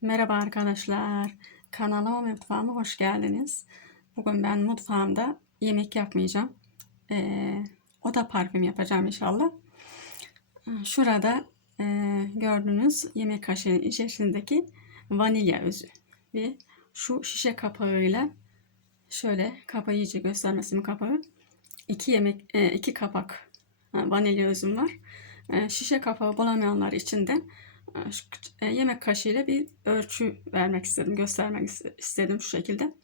Merhaba arkadaşlar. Kanalıma mutfağıma hoş geldiniz. Bugün ben mutfağımda yemek yapmayacağım. Ee, o da parfüm yapacağım inşallah. Ee, Şurada e, gördüğünüz yemek kaşığı içerisindeki vanilya özü ve şu şişe kapağıyla şöyle kapağı iyice göstermesinin kapağı iki yemek e, iki kapak e, vanilya özüm var. E, şişe kapağı bulamayanlar için de yemek kaşığıyla bir ölçü vermek istedim, göstermek istedim şu şekilde.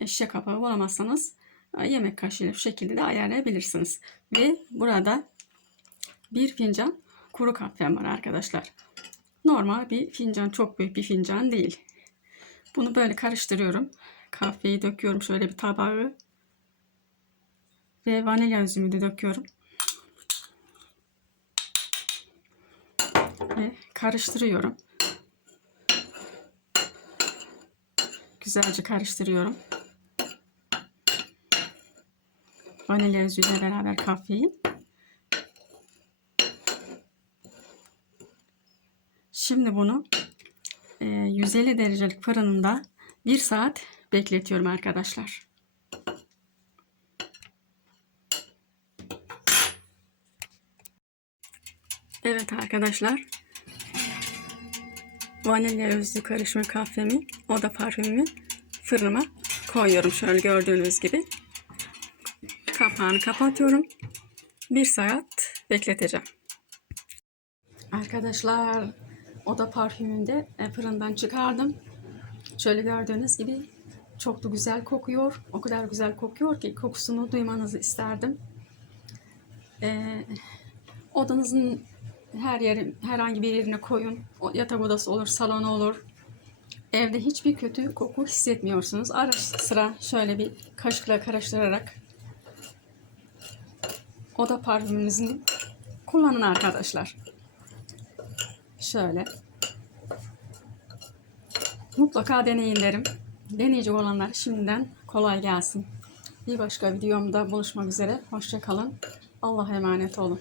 E, Şişe kapağı bulamazsanız e, yemek kaşığıyla şu şekilde de ayarlayabilirsiniz. Ve burada bir fincan kuru kahvem var arkadaşlar. Normal bir fincan, çok büyük bir fincan değil. Bunu böyle karıştırıyorum. Kahveyi döküyorum şöyle bir tabağı. Ve vanilya üzümü de döküyorum. Ve karıştırıyorum. Güzelce karıştırıyorum. Vanilya özüyle beraber kahveyi. Şimdi bunu 150 derecelik fırınında 1 saat bekletiyorum arkadaşlar. Evet arkadaşlar. Vanilya özlü karışımı kahvemi, o da parfümümü fırınıma koyuyorum şöyle gördüğünüz gibi. Kapağını kapatıyorum. Bir saat bekleteceğim. Arkadaşlar oda parfümünü de e, fırından çıkardım. Şöyle gördüğünüz gibi çok da güzel kokuyor. O kadar güzel kokuyor ki kokusunu duymanızı isterdim. Ee, odanızın her yeri herhangi bir yerine koyun. O yatak odası olur, salonu olur. Evde hiçbir kötü koku hissetmiyorsunuz. Ara sıra şöyle bir kaşıkla karıştırarak oda parfümünüzü kullanın arkadaşlar. Şöyle. Mutlaka deneyin derim. Deneyecek olanlar şimdiden kolay gelsin. Bir başka videomda buluşmak üzere. Hoşçakalın. Allah'a emanet olun.